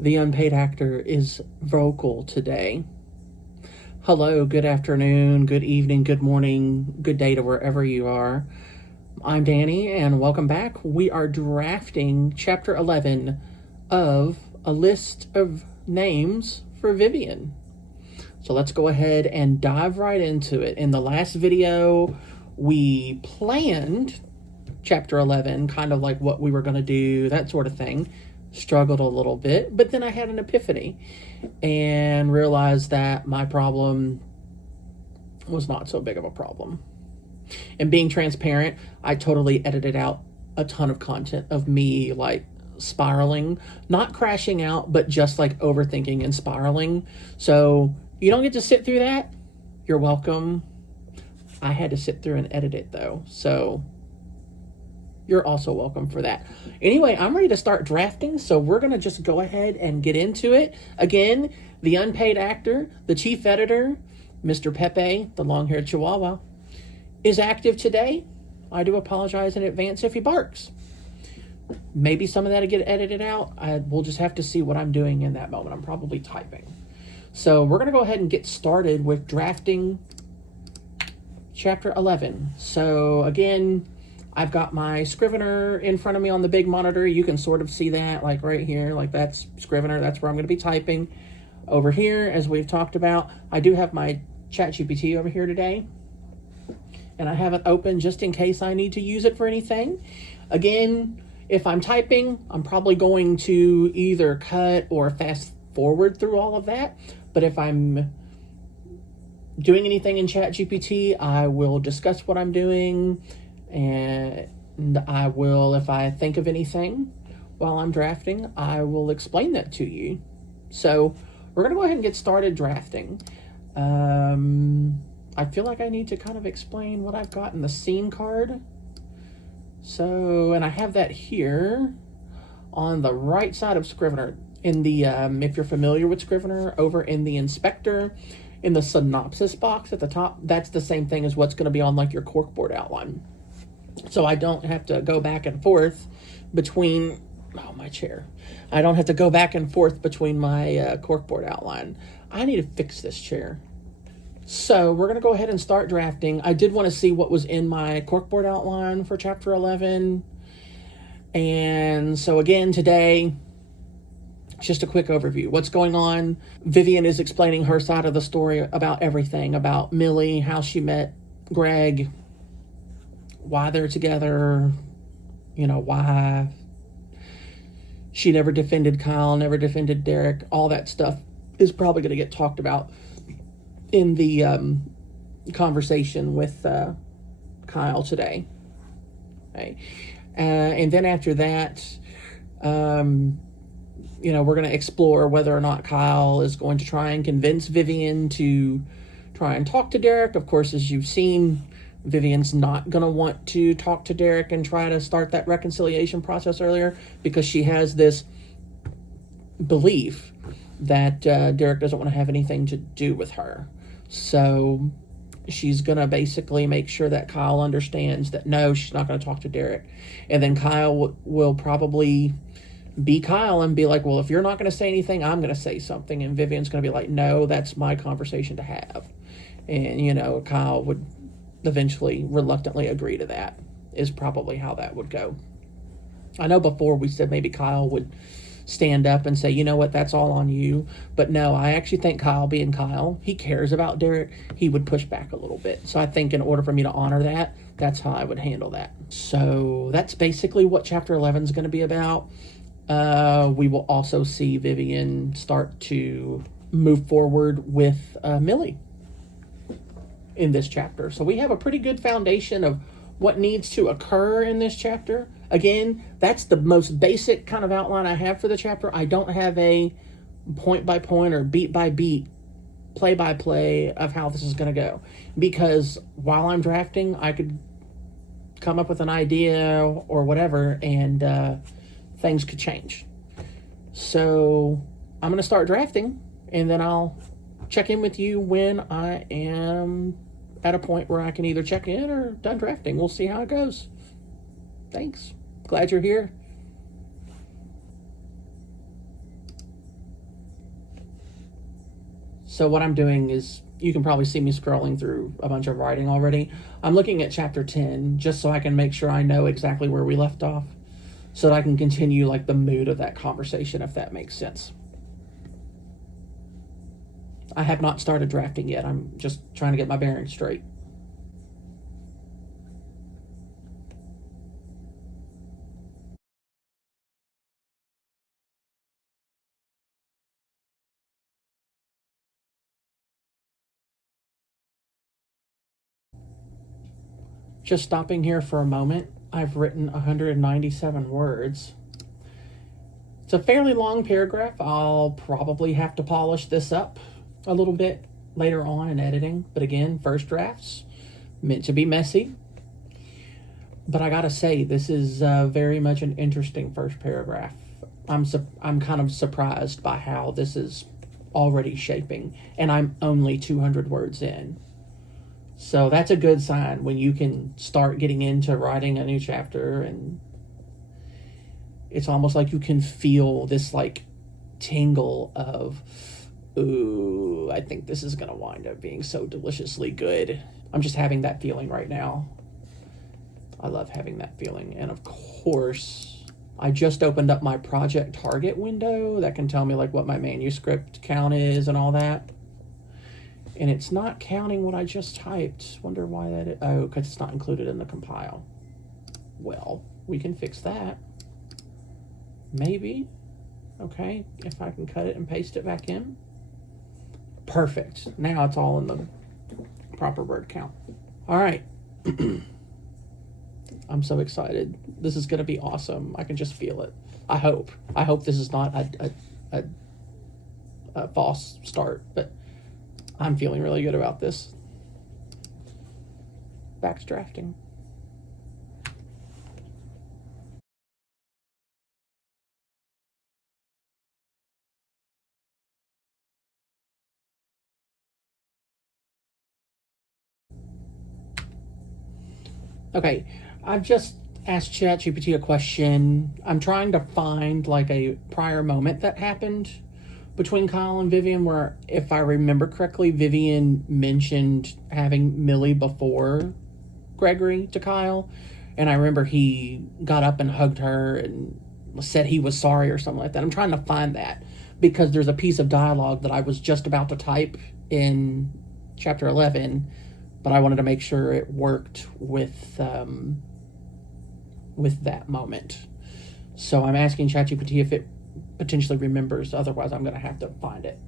The unpaid actor is vocal today. Hello, good afternoon, good evening, good morning, good day to wherever you are. I'm Danny, and welcome back. We are drafting Chapter 11 of a list of names for Vivian. So let's go ahead and dive right into it. In the last video, we planned Chapter 11, kind of like what we were going to do, that sort of thing. Struggled a little bit, but then I had an epiphany and realized that my problem was not so big of a problem. And being transparent, I totally edited out a ton of content of me like spiraling, not crashing out, but just like overthinking and spiraling. So you don't get to sit through that. You're welcome. I had to sit through and edit it though. So you're also welcome for that. Anyway, I'm ready to start drafting, so we're going to just go ahead and get into it. Again, the unpaid actor, the chief editor, Mr. Pepe, the long-haired chihuahua, is active today. I do apologize in advance if he barks. Maybe some of that will get edited out. We'll just have to see what I'm doing in that moment. I'm probably typing. So we're going to go ahead and get started with drafting Chapter 11. So again, I've got my Scrivener in front of me on the big monitor. You can sort of see that, like right here, like that's Scrivener. That's where I'm going to be typing. Over here, as we've talked about, I do have my ChatGPT over here today. And I have it open just in case I need to use it for anything. Again, if I'm typing, I'm probably going to either cut or fast forward through all of that. But if I'm doing anything in ChatGPT, I will discuss what I'm doing. And I will, if I think of anything while I'm drafting, I will explain that to you. So we're going to go ahead and get started drafting. I feel like I need to kind of explain what I've got in the scene card. So, and I have that here on the right side of Scrivener. In the, if you're familiar with Scrivener, over in the inspector, in the synopsis box at the top, that's the same thing as what's going to be on like your corkboard outline. So I don't have to go back and forth between, my chair. I don't have to go back and forth between my corkboard outline. I need to fix this chair. So we're going to go ahead and start drafting. I did want to see what was in my corkboard outline for Chapter 11. And so again, today, just a quick overview. What's going on? Vivian is explaining her side of the story about everything, about Millie, how she met Greg, why they're together, why she never defended Kyle, never defended Derek. All that stuff is probably going to get talked about in the conversation with Kyle today. Okay. And then after that, we're going to explore whether or not Kyle is going to try and convince Vivian to try and talk to Derek. Of course, as you've seen, Vivian's not going to want to talk to Derek and try to start that reconciliation process earlier because she has this belief that Derek doesn't want to have anything to do with her. So she's going to basically make sure that Kyle understands that no, she's not going to talk to Derek. And then Kyle will probably be Kyle and be like, well, if you're not going to say anything, I'm going to say something. And Vivian's going to be like, no, that's my conversation to have. And, Kyle would eventually reluctantly agree to that, is probably how that would go. I know before we said maybe Kyle would stand up and say, you know what, that's all on you. But no, I actually think Kyle being Kyle, he cares about Derek. He would push back a little bit. So I think in order for me to honor that, that's how I would handle that. So that's basically what Chapter 11 is going to be about. We will also see Vivian start to move forward with Millie in this chapter. So we have a pretty good foundation of what needs to occur in this chapter. Again, that's the most basic kind of outline I have for the chapter. I don't have a point by point or beat by beat, play by play of how this is going to go. Because while I'm drafting, I could come up with an idea or whatever, and things could change. So I'm going to start drafting, and then I'll check in with you when I am at a point where I can either check in or done drafting. We'll see how it goes. Thanks. Glad you're here. So what I'm doing is, you can probably see me scrolling through a bunch of writing already. I'm looking at chapter 10 just so I can make sure I know exactly where we left off, so that I can continue like the mood of that conversation, if that makes sense. I have not started drafting yet. I'm just trying to get my bearings straight. Just stopping here for a moment, I've written 197 words. It's a fairly long paragraph. I'll probably have to polish this up a little bit later on in editing. But again, first drafts, meant to be messy. But I gotta say, this is very much an interesting first paragraph. I'm kind of surprised by how this is already shaping, and I'm only 200 words in. So that's a good sign when you can start getting into writing a new chapter, and it's almost like you can feel this like tingle of, ooh, I think this is going to wind up being so deliciously good. I'm just having that feeling right now. I love having that feeling. And of course, I just opened up my project target window that can tell me like what my manuscript count is and all that. And it's not counting what I just typed. Wonder why that is. Oh, because it's not included in the compile. Well, we can fix that. Maybe. Okay, if I can cut it and paste it back in. Perfect. Now it's all in the proper word count. All right. I'm so excited. This is going to be awesome. I can just feel it. I hope. I hope this is not a false start, but I'm feeling really good about this. Back to drafting. Okay, I've just asked ChatGPT a question. I'm trying to find like a prior moment that happened between Kyle and Vivian where, if I remember correctly, Vivian mentioned having Millie before Gregory to Kyle. And I remember he got up and hugged her and said he was sorry or something like that. I'm trying to find that because there's a piece of dialogue that I was just about to type in chapter 11, but I wanted to make sure it worked with that moment. So I'm asking ChatGPT if it potentially remembers. Otherwise, I'm going to have to find it.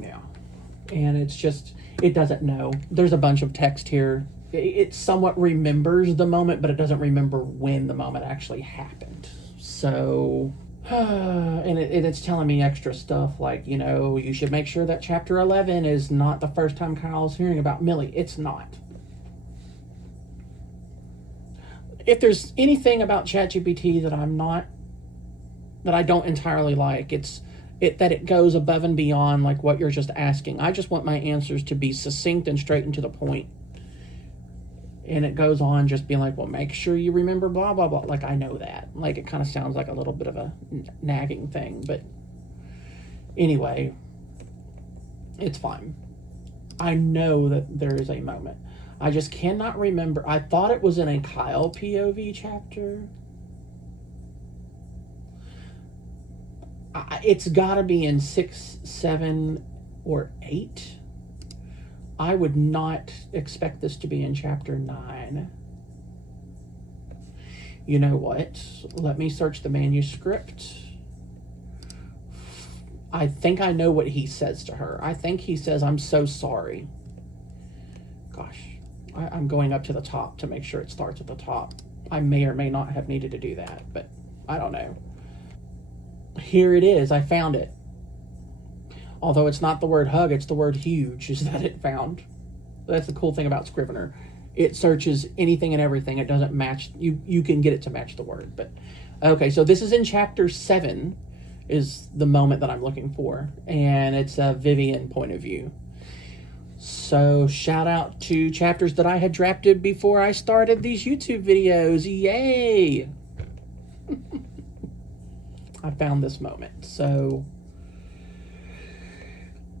Yeah. And it's just, it doesn't know. There's a bunch of text here. It somewhat remembers the moment, but it doesn't remember when the moment actually happened. So, and it's telling me extra stuff like, you know, you should make sure that chapter 11 is not the first time Kyle's hearing about Millie. It's not. If there's anything about ChatGPT that I don't entirely like, that it goes above and beyond like what you're just asking. I just want my answers to be succinct and straight and to the point. And it goes on just being like, well, make sure you remember blah, blah, blah. Like, I know that. Like, it kind of sounds like a little bit of a nagging thing. But anyway, it's fine. I know that there is a moment. I just cannot remember. I thought it was in a Kyle POV chapter. It's got to be in 6, 7, or 8. I would not expect this to be in chapter 9. You know what? Let me search the manuscript. I think I know what he says to her. I think he says, I'm so sorry. Gosh, I'm going up to the top to make sure it starts at the top. I may or may not have needed to do that, but I don't know. Here it is. I found it. Although it's not the word hug, it's the word huge is that it found. That's the cool thing about Scrivener. It searches anything and everything. It doesn't match. You can get it to match the word. But okay, so this is in chapter 7 is the moment that I'm looking for. And it's a Vivian point of view. So shout out to chapters that I had drafted before I started these YouTube videos. Yay! I found this moment. So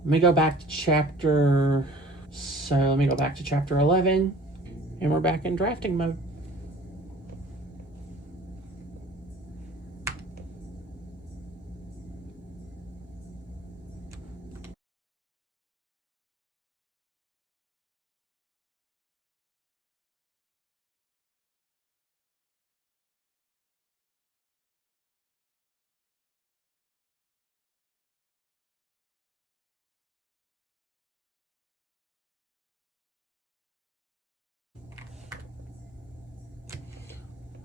Let me go back to chapter 11, and we're back in drafting mode.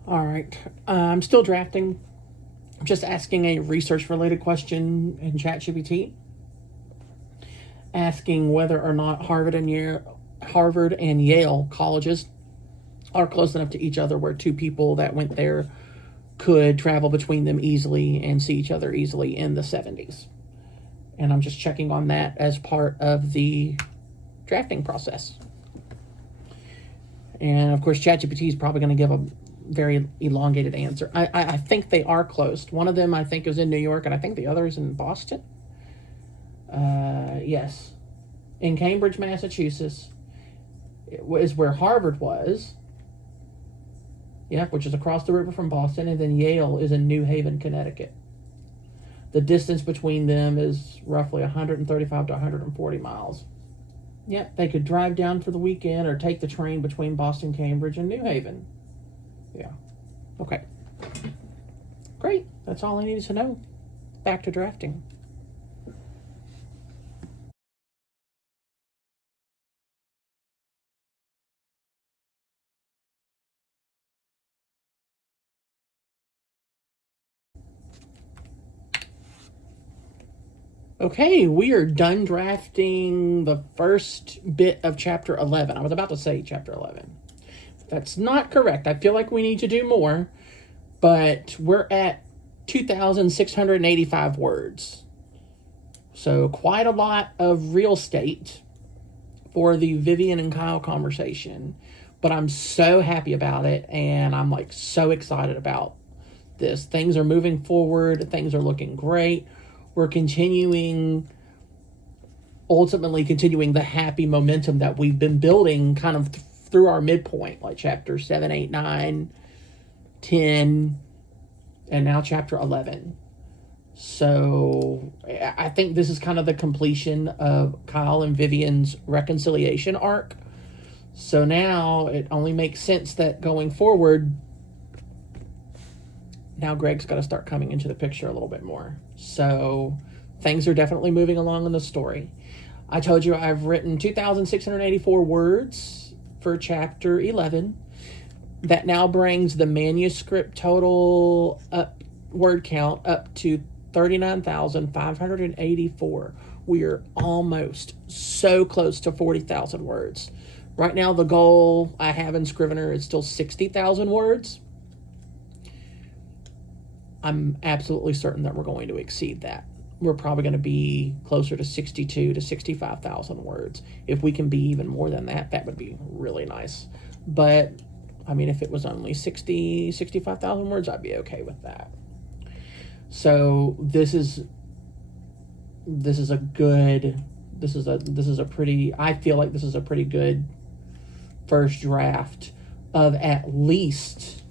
All right, I'm still drafting. I'm just asking a research-related question in ChatGPT, asking whether or not Harvard and Yale colleges are close enough to each other where two people that went there could travel between them easily and see each other easily in the 70s. And I'm just checking on that as part of the drafting process. And of course, ChatGPT is probably going to give a very elongated answer. I think they are close. One of them I think is in New York, and I think the other is in Boston. Yes. In Cambridge, Massachusetts is where Harvard was. Yep, which is across the river from Boston. And then Yale is in New Haven, Connecticut. The distance between them is roughly 135 to 140 miles. Yep, they could drive down for the weekend or take the train between Boston, Cambridge, and New Haven. Yeah. Okay. Great. That's all I needed to know. Back to drafting. Okay, we are done drafting the first bit of chapter 11. I was about to say chapter 11. That's not correct. I feel like we need to do more, but we're at 2,685 words. So quite a lot of real estate for the Vivian and Kyle conversation. But I'm so happy about it, and I'm like so excited about this. Things are moving forward. Things are looking great. We're ultimately continuing the happy momentum that we've been building kind of through our midpoint, like chapter 7, 8, 9, 10, and now chapter 11. So I think this is kind of the completion of Kyle and Vivian's reconciliation arc. So now it only makes sense that going forward, now Greg's got to start coming into the picture a little bit more. So things are definitely moving along in the story. I told you I've written 2,684 words for chapter 11. That now brings the manuscript total word count up to 39,584. We are almost so close to 40,000 words. Right now, the goal I have in Scrivener is still 60,000 words. I'm absolutely certain that we're going to exceed that. We're probably going to be closer to 62 to 65,000 words. If we can be even more than that, that would be really nice. But, I mean, if it was only 65,000 words, I'd be okay with that. So this is a pretty good first draft of at least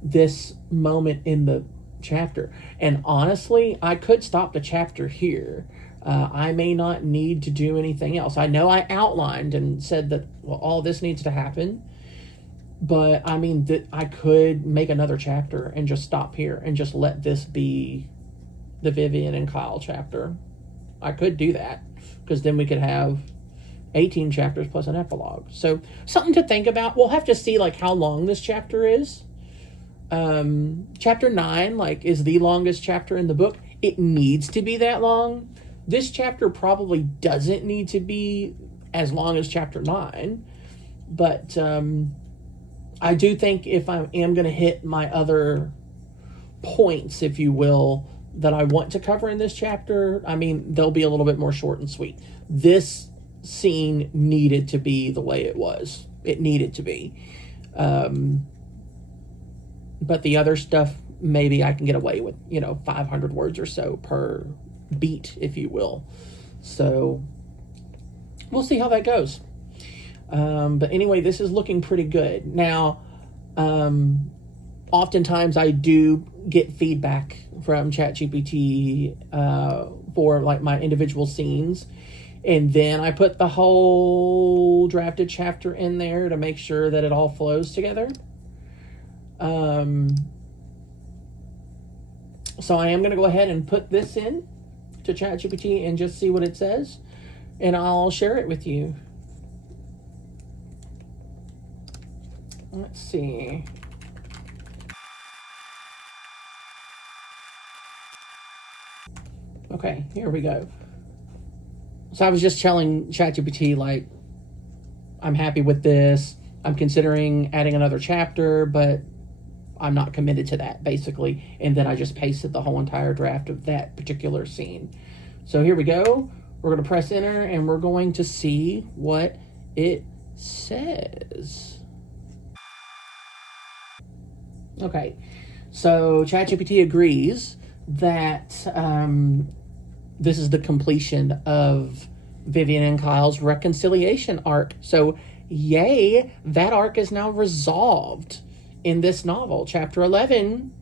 this moment in the chapter. And honestly, I could stop the chapter here. I may not need to do anything else. I know I outlined and said that, well, all this needs to happen. But I mean, I could make another chapter and just stop here and just let this be the Vivian and Kyle chapter. I could do that, because then we could have 18 chapters plus an epilogue. So something to think about. We'll have to see like how long this chapter is. Chapter 9 is the longest chapter in the book. It needs to be that long. This chapter probably doesn't need to be as long as chapter 9, but I do think if I am going to hit my other points, if you will, that I want to cover in this chapter, I mean, they'll be a little bit more short and sweet. This scene needed to be the way it was. It needed to be. But the other stuff, maybe I can get away with, 500 words or so per beat, if you will. So we'll see how that goes. But anyway, this is looking pretty good. Now, oftentimes I do get feedback from ChatGPT for like my individual scenes. And then I put the whole drafted chapter in there to make sure that it all flows together. So I am going to go ahead and put this in to ChatGPT and just see what it says. And I'll share it with you. Let's see. Okay, here we go. So I was just telling ChatGPT, like, I'm happy with this. I'm considering adding another chapter, but I'm not committed to that, basically. And then I just pasted the whole entire draft of that particular scene. So here we go. We're going to press enter, and we're going to see what it says. Okay, so ChatGPT agrees that this is the completion of Vivian and Kyle's reconciliation arc. So, yay, that arc is now resolved in this novel. Chapter 11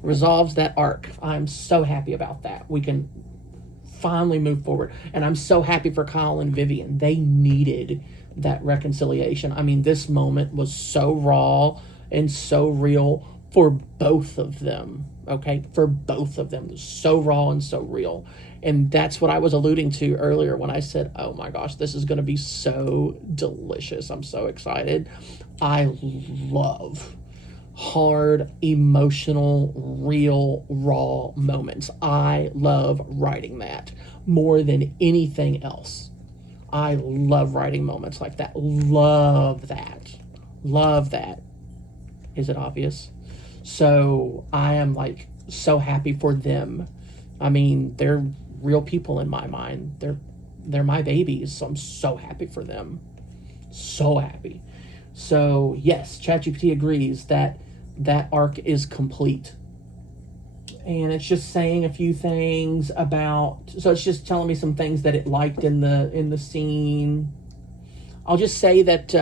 resolves that arc. I'm so happy about that. We can finally move forward. And I'm so happy for Kyle and Vivian. They needed that reconciliation. I mean, this moment was so raw and so real for both of them. Okay, for both of them. So raw and so real. And that's what I was alluding to earlier when I said, oh my gosh, this is going to be so delicious. I'm so excited. I love hard, emotional, real, raw moments. I love writing that more than anything else. I love writing moments like that. Love that. Love that. Is it obvious? So I am like so happy for them. I mean, they're real people in my mind. They're my babies. So I'm so happy for them. So happy. So yes, ChatGPT agrees that that arc is complete. And it's just saying a few things about, so it's just telling me some things that it liked in the scene. I'll just say that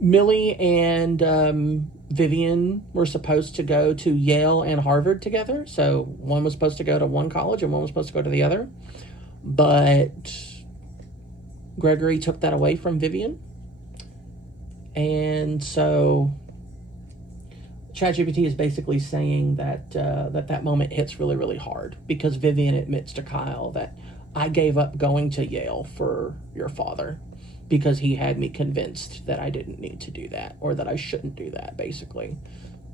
Millie and Vivian were supposed to go to Yale and Harvard together. So one was supposed to go to one college and one was supposed to go to the other. But Gregory took that away from Vivian. And so ChatGPT is basically saying that that moment hits really, really hard because Vivian admits to Kyle that I gave up going to Yale for your father because he had me convinced that I didn't need to do that or that I shouldn't do that, basically.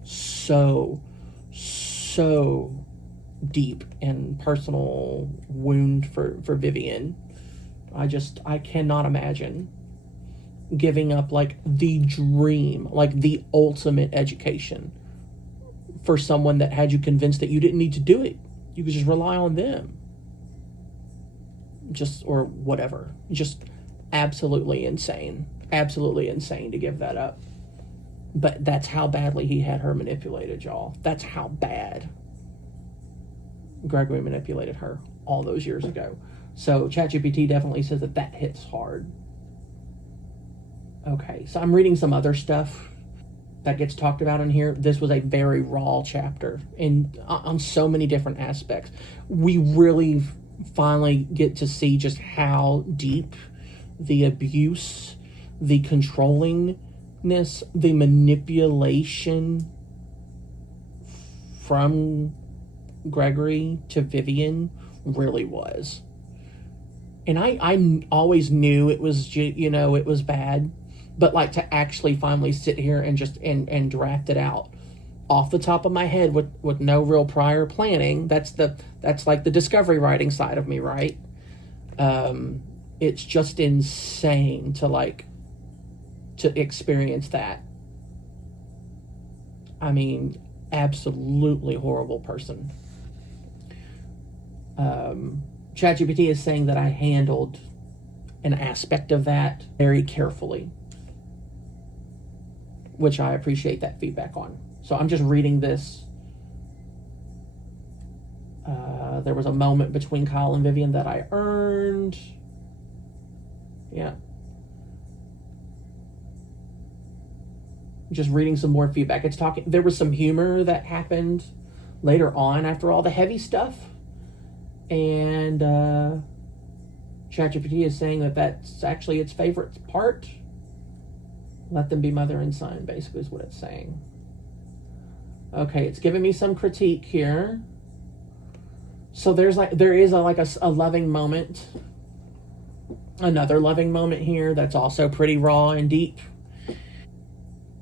So deep and personal wound for Vivian. I cannot imagine giving up like the dream, like the ultimate education for someone that had you convinced that you didn't need to do it. You could just rely on them. Or whatever. Just absolutely insane. Absolutely insane to give that up. But that's how badly he had her manipulated, y'all. That's how bad Gregory manipulated her all those years ago. So ChatGPT definitely says that hits hard. Okay, so I'm reading some other stuff that gets talked about in here. This was a very raw chapter on so many different aspects. We really finally get to see just how deep the abuse, the controllingness, the manipulation from Gregory to Vivian really was. And I always knew it was, it was bad. But like to actually finally sit here and just and draft it out off the top of my head with no real prior planning. That's like the discovery writing side of me, right? It's just insane to experience that. I mean, absolutely horrible person. ChatGPT is saying that I handled an aspect of that very carefully, which I appreciate that feedback on. So I'm just reading this There was a moment between Kyle and Vivian that I earned. Yeah. Just reading some more feedback. There was some humor that happened later on after all the heavy stuff. And ChatGPT is saying that that's actually its favorite part. Let them be mother and son, basically, is what it's saying. Okay, it's giving me some critique here. So there is a loving moment. Another loving moment here that's also pretty raw and deep.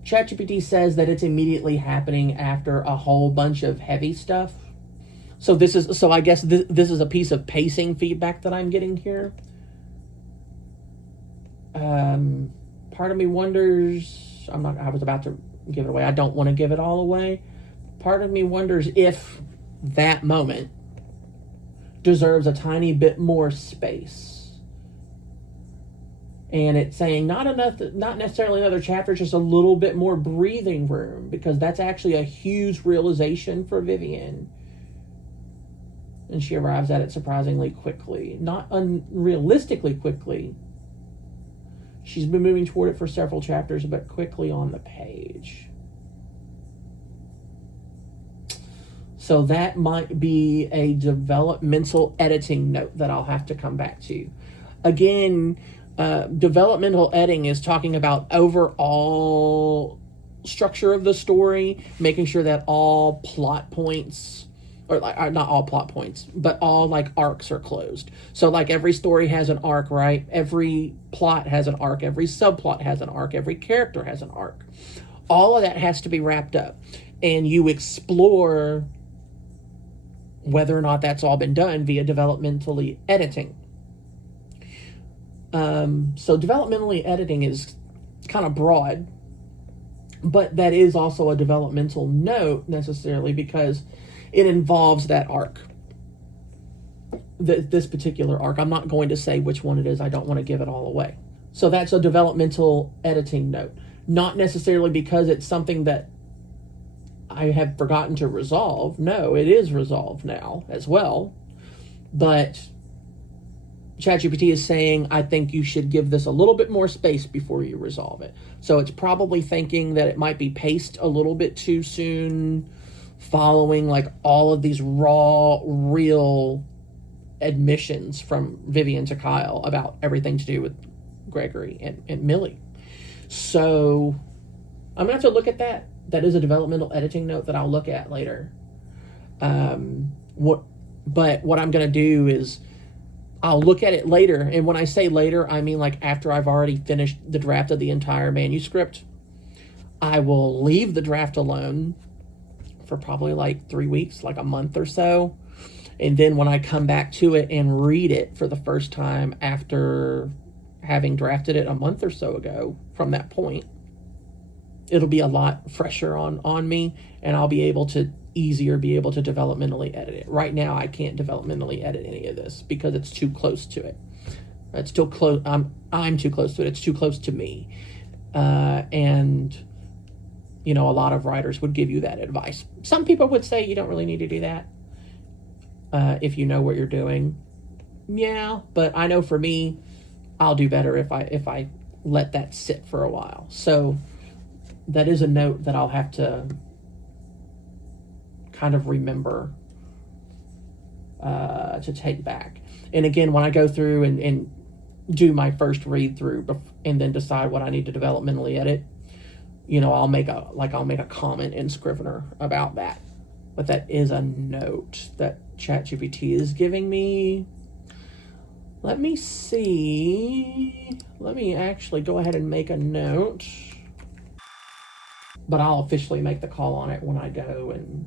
ChatGPT says that it's immediately happening after a whole bunch of heavy stuff. So I guess this is a piece of pacing feedback that I'm getting here. Part of me wonders, I was about to give it away. I don't want to give it all away. Part of me wonders if that moment deserves a tiny bit more space. And it's saying not necessarily another chapter, just a little bit more breathing room, because that's actually a huge realization for Vivian. And she arrives at it surprisingly quickly. Not unrealistically quickly. She's been moving toward it for several chapters, but quickly on the page. So that might be a developmental editing note that I'll have to come back to. Again, developmental editing is talking about overall structure of the story, making sure that all plot points, or not all plot points, but all arcs are closed. So every story has an arc, right? Every plot has an arc, every subplot has an arc, every character has an arc. All of that has to be wrapped up, and you explore whether or not that's all been done via developmentally editing. So developmentally editing is kind of broad, but that is also a developmental note necessarily, because it involves that arc. This particular arc. I'm not going to say which one it is. I don't want to give it all away. So that's a developmental editing note. Not necessarily because it's something that I have forgotten to resolve. No, it is resolved now as well. But ChatGPT is saying, I think you should give this a little bit more space before you resolve it. So it's probably thinking that it might be paced a little bit too soon, following all of these raw, real admissions from Vivian to Kyle about everything to do with Gregory and Millie. So I'm going to have to look at that. That is a developmental editing note that I'll look at later. But what I'm going to do is I'll look at it later. And when I say later, I mean after I've already finished the draft of the entire manuscript. I will leave the draft alone for probably 3 weeks, a month or so. And then when I come back to it and read it for the first time after having drafted it a month or so ago from that point, it'll be a lot fresher on me, and I'll be able to developmentally edit it. Right now, I can't developmentally edit any of this because it's too close to it. It's still close. I'm too close to it. It's too close to me. And a lot of writers would give you that advice. Some people would say you don't really need to do that if you know what you're doing. Yeah, but I know for me, I'll do better if I let that sit for a while. So that is a note that I'll have to kind of remember to take back. And again, when I go through and do my first read through and then decide what I need to developmentally edit, I'll make a comment in Scrivener about that. But that is a note that ChatGPT is giving me. Let me see. Let me actually go ahead and make a note. But I'll officially make the call on it when I go and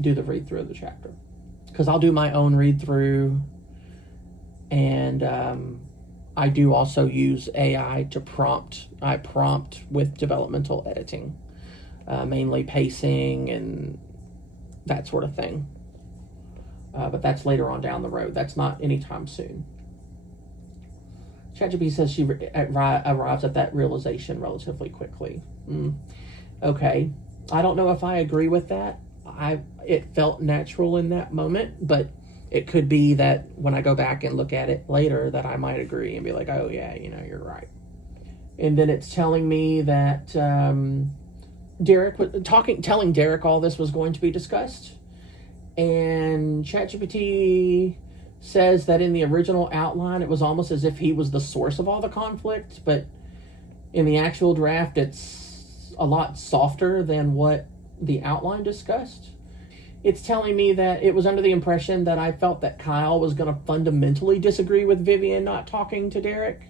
do the read through of the chapter. Because I'll do my own read through, and I do also use AI to prompt. I prompt with developmental editing, mainly pacing and that sort of thing. But that's later on down the road. That's not anytime soon. ChatGPT says she arrives at that realization relatively quickly. Okay. I don't know if I agree with that. it felt natural in that moment, but it could be that when I go back and look at it later that I might agree and be like, oh yeah, you're right. And then it's telling me that telling Derek all this was going to be discussed. And ChatGPT says that in the original outline, it was almost as if he was the source of all the conflict, but in the actual draft, it's a lot softer than what the outline discussed. It's telling me that it was under the impression that I felt that Kyle was going to fundamentally disagree with Vivian not talking to Derek.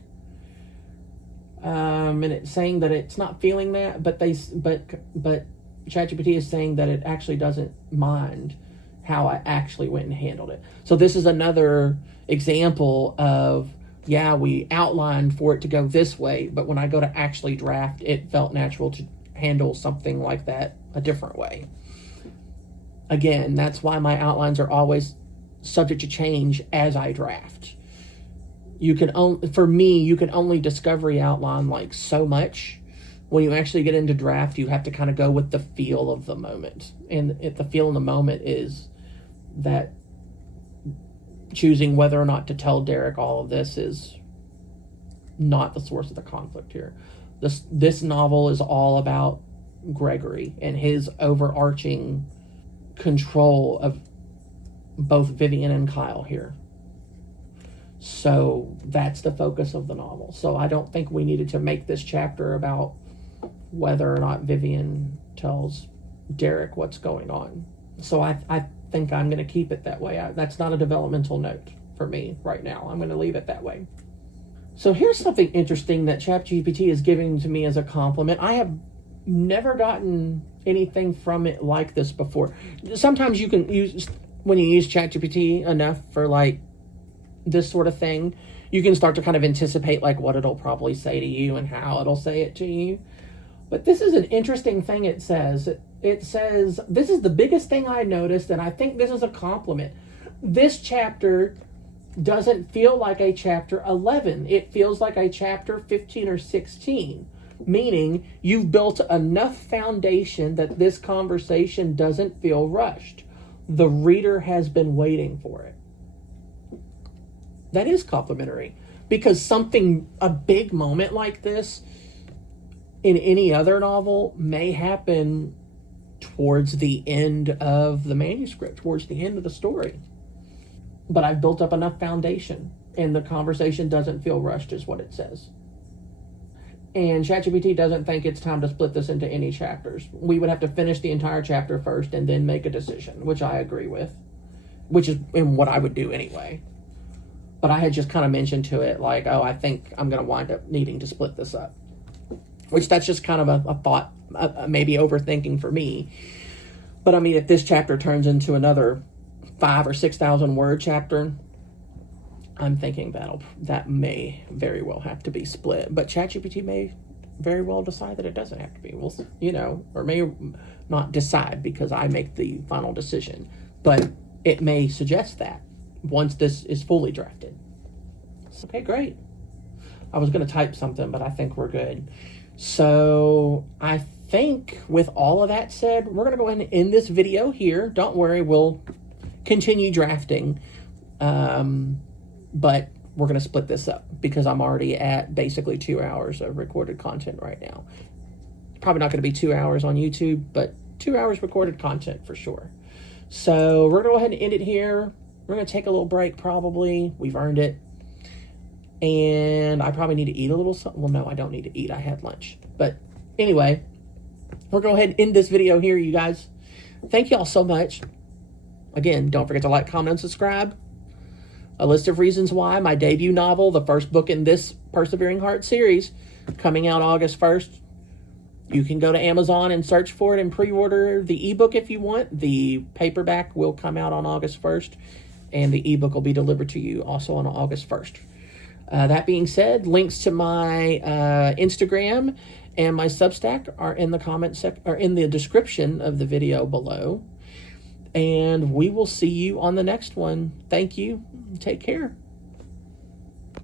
And it's saying that it's not feeling that, but ChatGPT is saying that it actually doesn't mind how I actually went and handled it. So this is another example of, yeah, we outlined for it to go this way, but when I go to actually draft, it felt natural to handle something like that a different way. Again, that's why my outlines are always subject to change as I draft. You can only discovery outline like so much. When you actually get into draft, you have to kind of go with the feel of the moment. And the feel in the moment is that choosing whether or not to tell Derek all of this is not the source of the conflict here. This novel is all about Gregory and his overarching control of both Vivian and Kyle here. So that's the focus of the novel. So I don't think we needed to make this chapter about whether or not Vivian tells Derek what's going on. So I think I'm going to keep it that way. That's not a developmental note for me right now. I'm going to leave it that way. So here's something interesting that ChatGPT is giving to me as a compliment. I have never gotten anything from it like this before. Sometimes you can use, when you use ChatGPT enough for like this sort of thing, you can start to kind of anticipate like what it'll probably say to you and how it'll say it to you. But this is an interesting thing it says. It says, this is the biggest thing I noticed, and I think this is a compliment. This chapter doesn't feel like a chapter 11. It feels like a chapter 15 or 16, meaning you've built enough foundation that this conversation doesn't feel rushed. The reader has been waiting for it. That is complimentary, because a big moment like this in any other novel may happen towards the end of the manuscript, towards the end of the story. But I've built up enough foundation and the conversation doesn't feel rushed, is what it says. And ChatGPT doesn't think it's time to split this into any chapters. We would have to finish the entire chapter first and then make a decision, which I agree with, which is in what I would do anyway. But I had just kind of mentioned to it like, oh, I think I'm going to wind up needing to split this up. Which that's just kind of a thought, maybe overthinking for me. But I mean, if this chapter turns into another 5,000 or 6,000 word chapter, I'm thinking that may very well have to be split. But ChatGPT may very well decide that it doesn't have to be. Well, or may not decide because I make the final decision. But it may suggest that once this is fully drafted. Okay, great. I was going to type something, but I think we're good. So I think with all of that said, we're going to go ahead and end this video here. Don't worry, we'll continue drafting. But we're going to split this up because I'm already at basically 2 hours of recorded content right now. Probably not going to be 2 hours on YouTube, but 2 hours recorded content for sure. So we're going to go ahead and end it here. We're going to take a little break probably. We've earned it. And I probably need to eat a little something. Well, no, I don't need to eat. I had lunch. But anyway, we're going to go ahead and end this video here, you guys. Thank y'all so much. Again, don't forget to like, comment, and subscribe. A list of reasons why, my debut novel, the first book in this Persevering Heart series, coming out August 1st. You can go to Amazon and search for it and pre-order the ebook if you want. The paperback will come out on August 1st, and the ebook will be delivered to you also on August 1st. That being said, links to my Instagram and my Substack are in the description of the video below. And we will see you on the next one. Thank you. Take care.